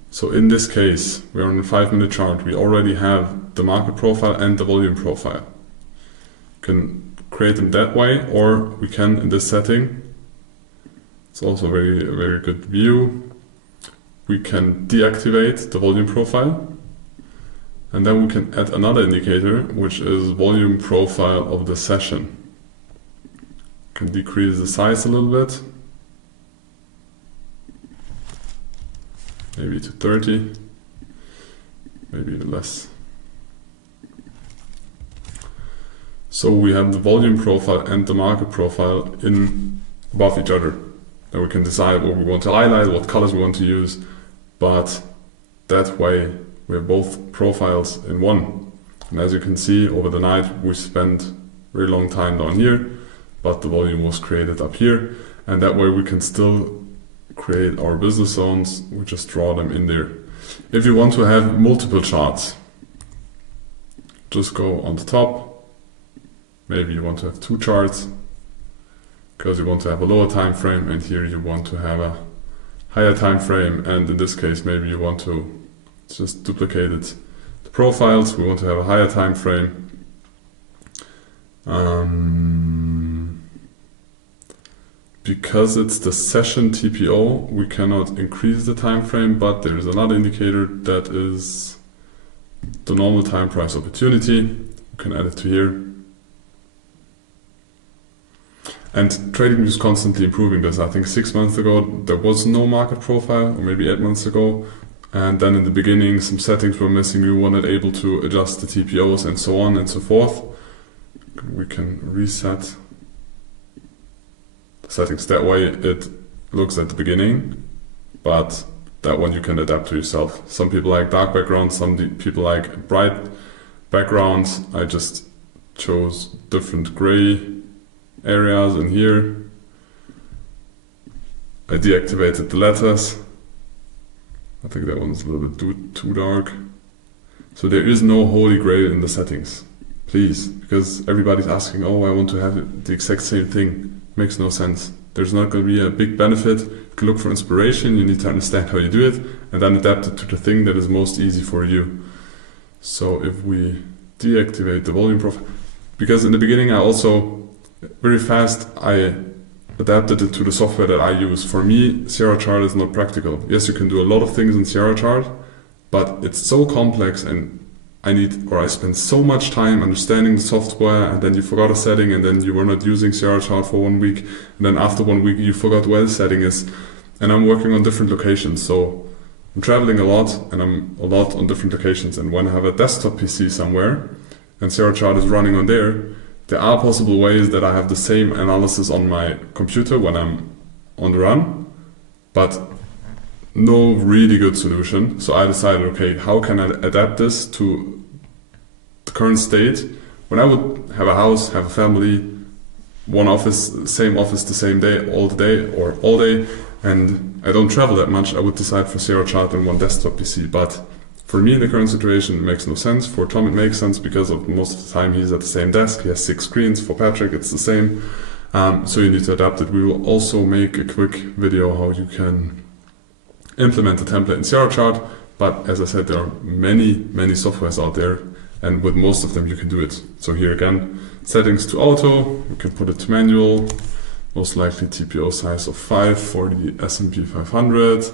So in this case, we're on a 5-minute chart. We already have the market profile and the volume profile. You can create them that way, or we can, in this setting, it's also a very good view, we can deactivate the volume profile, and then we can add another indicator, which is volume profile of the session. Can decrease the size a little bit, maybe to 30, maybe even less. So we have the volume profile and the market profile in above each other. Then we can decide what we want to highlight, what colors we want to use, but that way we have both profiles in one. And as you can see, over the night we spent very long time down here, but the volume was created up here, and that way we can still create our business zones. We just draw them in there. If you want to have multiple charts, just go on the top. Maybe you want to have 2 charts because you want to have a lower time frame, and here you want to have a higher time frame, and in this case maybe you want to just duplicate it. The profiles, we want to have a higher time frame. Because it's the session TPO, we cannot increase the time frame, but there is another indicator that is the normal time price opportunity. We can add it to here. And TradingView is constantly improving this. I think 6 months ago there was no market profile, or maybe 8 months ago. And then in the beginning some settings were missing. We were not able to adjust the TPOs and so on and so forth. We can reset the settings. That way it looks at the beginning, but that one you can adapt to yourself. Some people like dark backgrounds, some people like bright backgrounds. I just chose different gray areas in here. I deactivated the letters. I think that one's a little bit too dark. So there is no holy grail in the settings, please, because everybody's asking, oh, I want to have the exact same thing. Makes no sense. There's not going to be a big benefit. You can look for inspiration, you need to understand how you do it, and then adapt it to the thing that is most easy for you. So if we deactivate the volume profile, because in the beginning I also very fast I adapted it to the software that I use. For me, Sierra Chart is not practical. Yes, you can do a lot of things in Sierra Chart, but it's so complex, and I spend so much time understanding the software, and then you forgot a setting, and then you were not using Sierra Chart for 1 week, and then after 1 week you forgot where the setting is. And I'm working on different locations, so I'm traveling a lot, and I'm a lot on different locations. And when I have a desktop PC somewhere and Sierra Chart is running on there are possible ways that I have the same analysis on my computer when I'm on the run, but no really good solution. So I decided, okay, how can I adapt this to the current state? When I would have a house, have a family, one office, same office the same day, all day, and I don't travel that much, I would decide for Sierra Chart and one desktop PC. But for me, in the current situation, it makes no sense. For Tom, it makes sense because of most of the time he's at the same desk. He has 6 screens. For Patrick, it's the same. So you need to adapt it. We will also make a quick video how you can implement a template in Sierra Chart. But as I said, there are many softwares out there, and with most of them you can do it. So here again, settings to auto. We can put it to manual. Most likely TPO size of 5 for the S&P 500.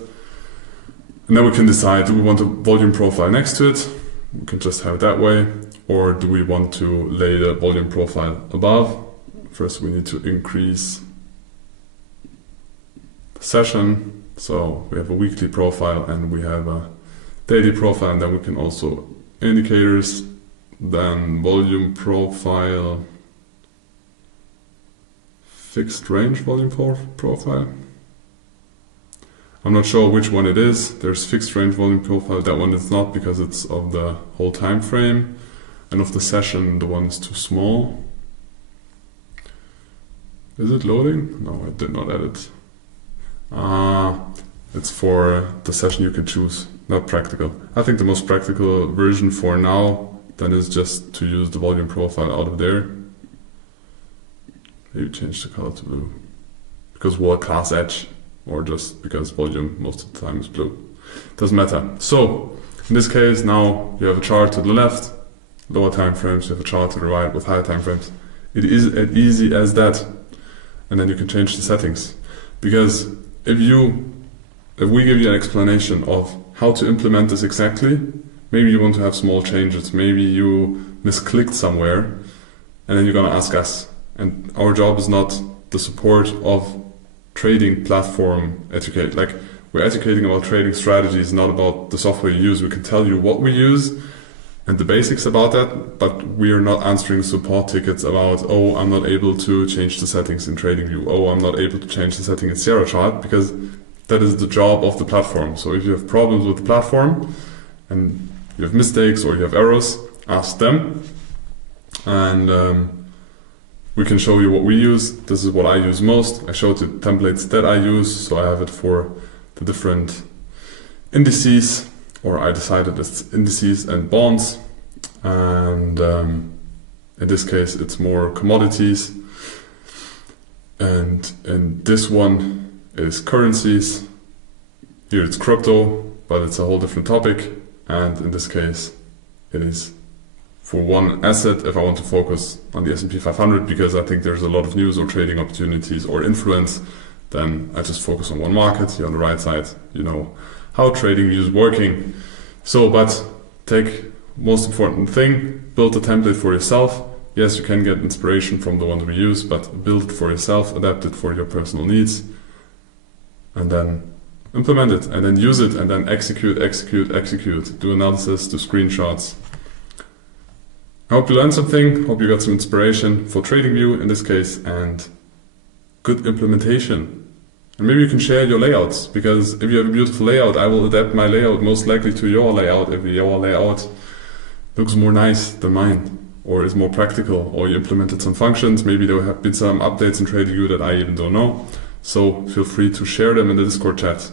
And then we can decide, do we want a volume profile next to it? We can just have it that way. Or do we want to lay the volume profile above? First we need to increase the session. So we have a weekly profile and we have a daily profile, and then we can also indicators, then volume profile, fixed range volume profile. I'm not sure which one it is. There's fixed range volume profile. That one is not, because it's of the whole time frame, and of the session the one is too small. Is it loading? No, I did not add it. It's for the session you can choose, not practical. I think the most practical version for now then is just to use the volume profile out of there. Maybe change the color to blue, because world-class edge, or just because volume most of the time is blue. Doesn't matter. So in this case, now you have a chart to the left, lower time frames, you have a chart to the right with higher time frames. It is as easy as that. And then you can change the settings. Because if we give you an explanation of how to implement this exactly, maybe you want to have small changes, maybe you misclicked somewhere, and then you're gonna ask us. And our job is not the support of trading platform educate. Like, we're educating about trading strategies, not about the software you use. We can tell you what we use and the basics about that, but we are not answering support tickets about, oh, I'm not able to change the settings in TradingView. Oh, I'm not able to change the setting in Sierra Chart, because that is the job of the platform. So if you have problems with the platform and you have mistakes or you have errors, ask them. And we can show you what we use. This is what I use most. I showed you templates that I use, so I have it for the different indices, or I decided it's indices and bonds. And in this case, it's more commodities. And in this one is currencies. Here it's crypto, but it's a whole different topic. And in this case, it is for one asset if I want to focus on the S&P 500 because I think there's a lot of news or trading opportunities or influence, then I just focus on one market. Here on the right side, you know how TradingView is working. So, but take most important thing, build a template for yourself. Yes, you can get inspiration from the one we use, but build it for yourself, adapt it for your personal needs, and then implement it, and then use it, and then execute. Do analysis, do screenshots. I hope you learned something, hope you got some inspiration for TradingView in this case, and good implementation. And maybe you can share your layouts, because if you have a beautiful layout, I will adapt my layout most likely to your layout if your layout looks more nice than mine, or is more practical, or you implemented some functions. Maybe there have been some updates in TradingView that I even don't know. So feel free to share them in the Discord chat.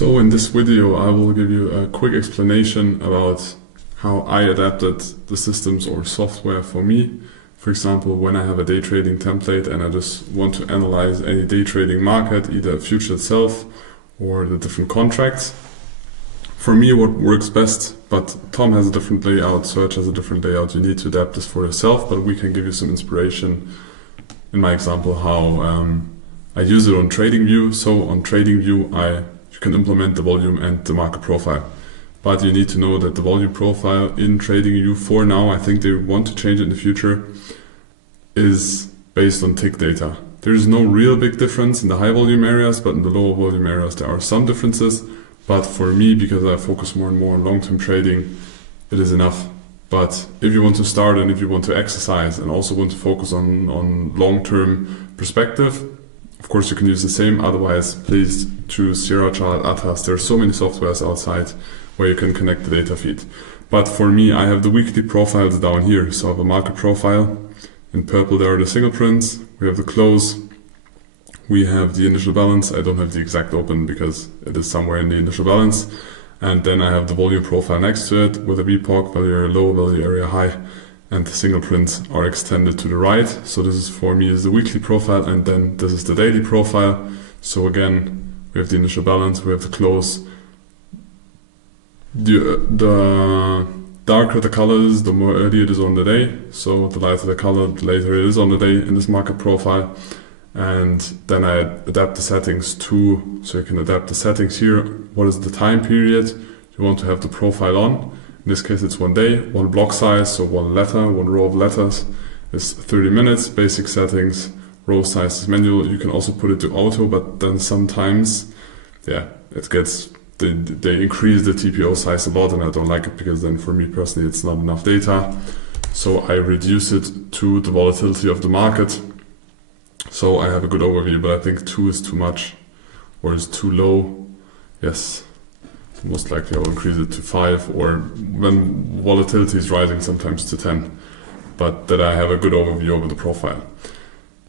So in this video I will give you a quick explanation about how I adapted the systems or software for me. For example, when I have a day trading template and I just want to analyze any day trading market, either a future itself or the different contracts. For me what works best, but Tom has a different layout, Serge has a different layout, you need to adapt this for yourself, but we can give you some inspiration in my example how I use it on TradingView. So on TradingView you can implement the volume and the market profile. But you need to know that the volume profile in TradingView for now, I think they want to change it in the future, is based on tick data. There is no real big difference in the high volume areas, but in the lower volume areas there are some differences. But for me, because I focus more and more on long-term trading, it is enough. But if you want to start and if you want to exercise and also want to focus on long-term perspective, of course you can use the same, otherwise please choose Sierra Chart, Atas. There are so many softwares outside where you can connect the data feed. But for me, I have the weekly profiles down here. So I have a market profile. In purple there are the single prints. We have the close. We have the initial balance. I don't have the exact open because it is somewhere in the initial balance. And then I have the volume profile next to it with a VPOC, value area low, value area high. And the single prints are extended to the right. So this is for me is the weekly profile, and then this is the daily profile. So again, we have the initial balance, we have the close. The darker the color is, the more early it is on the day. So the lighter the color, the later it is on the day in this market profile. And then I adapt the settings too. So you can adapt the settings here. What is the time period you want to have the profile on? In this case it's 1 day, 1 block size, so 1 letter, 1 row of letters is 30 minutes, basic settings, row size is manual. You can also put it to auto, but then sometimes, yeah, it gets, they increase the TPO size a lot and I don't like it because then for me personally it's not enough data. So I reduce it to the volatility of the market. So I have a good overview, but I think 2 is too much or is too low. Yes. Most likely I will increase it to 5, or when volatility is rising, sometimes to 10. But that I have a good overview over the profile.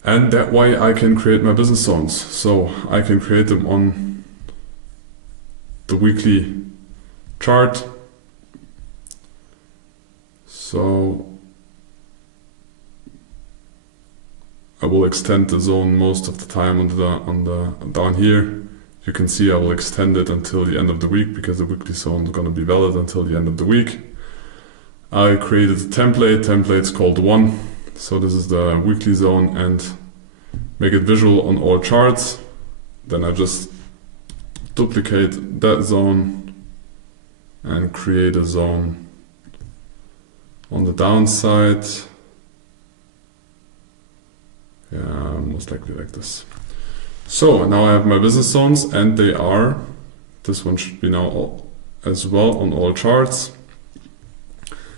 And that way I can create my business zones. So I can create them on the weekly chart. So I will extend the zone most of the time on the down here. You can see I will extend it until the end of the week, because the weekly zone is going to be valid until the end of the week. I created a template's called 1. So this is the weekly zone, and make it visual on all charts. Then I just duplicate that zone and create a zone on the downside. Yeah, most likely like this. So now I have my business zones, and they are, this one should be now as well on all charts.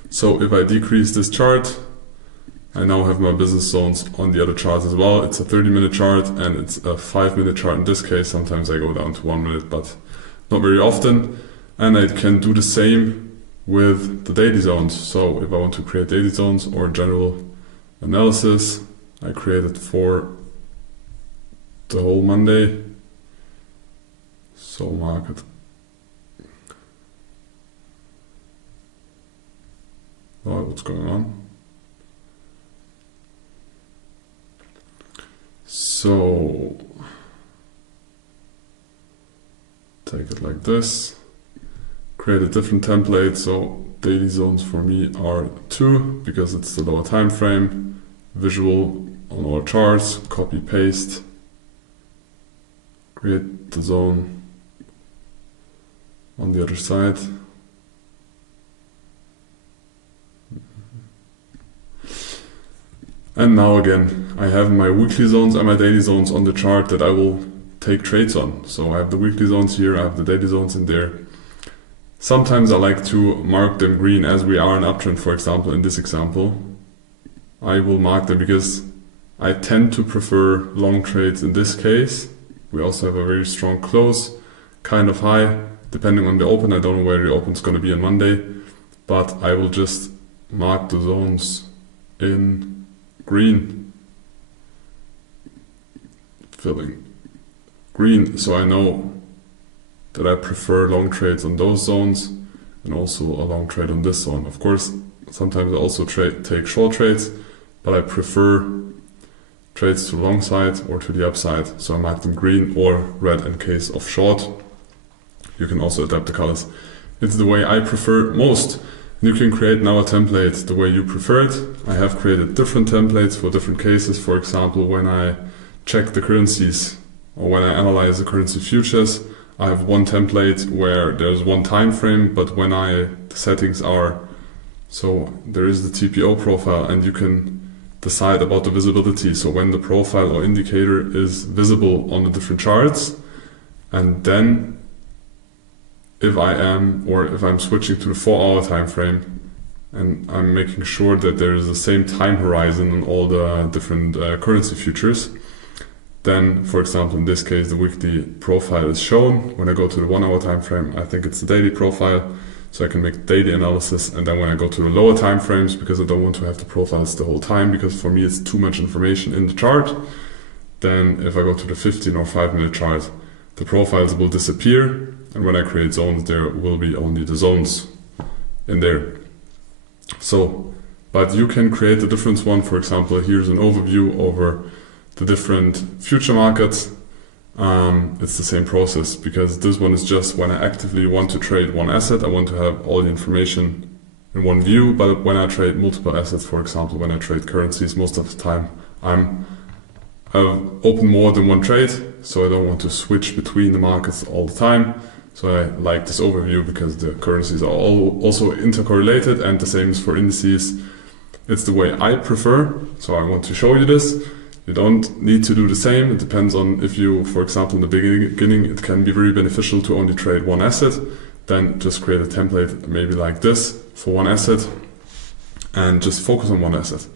So if I decrease this chart, I now have my business zones on the other charts as well. It's a 30-minute chart and it's a 5-minute chart in this case. Sometimes I go down to 1 minute, but not very often. And I can do the same with the daily zones. So if I want to create daily zones or general analysis, I create it for the whole Monday. So market. Oh, what's going on? So take it like this, create a different template. So daily zones for me are 2 because it's the lower time frame, visual on all charts, copy paste, create the zone on the other side. And now again, I have my weekly zones and my daily zones on the chart that I will take trades on. So I have the weekly zones here, I have the daily zones in there. Sometimes I like to mark them green as we are in uptrend, for example, in this example. I will mark them because I tend to prefer long trades in this case. We also have a very strong close, kind of high, depending on the open. I don't know where the open is going to be on Monday, but I will just mark the zones in green, filling green, so I know that I prefer long trades on those zones and also a long trade on this zone. Of course, sometimes I also take short trades, but I prefer trades to the long side or to the upside, so I mark them green or red in case of short. You can also adapt the colors. It's the way I prefer most. You can create now a template the way you prefer it. I have created different templates for different cases. For example, when I check the currencies or when I analyze the currency futures, I have one template where there's one time frame, but when the settings are, so there is the TPO profile and you can decide about the visibility. So when the profile or indicator is visible on the different charts, and then if I'm switching to the 4-hour time frame and I'm making sure that there is the same time horizon on all the different currency futures, then, for example, in this case, the weekly profile is shown. When I go to the 1-hour time frame, I think it's the daily profile, so I can make daily analysis. And then when I go to the lower time frames, because I don't want to have the profiles the whole time, because for me it's too much information in the chart, then if I go to the 15 or 5-minute chart, the profiles will disappear, and when I create zones, there will be only the zones in there. So, but you can create a different one. For example, here's an overview over the different future markets. It's the same process, because this one is just when I actively want to trade one asset, I want to have all the information in one view. But when I trade multiple assets, for example, when I trade currencies, most of the time I've opened more than one trade, so I don't want to switch between the markets all the time. So I like this overview because the currencies are all also intercorrelated, and the same is for indices. It's the way I prefer, so I want to show you this. You don't need to do the same. It depends on if you, for example, in the beginning, it can be very beneficial to only trade one asset. Then just create a template, maybe like this, for one asset, and just focus on one asset.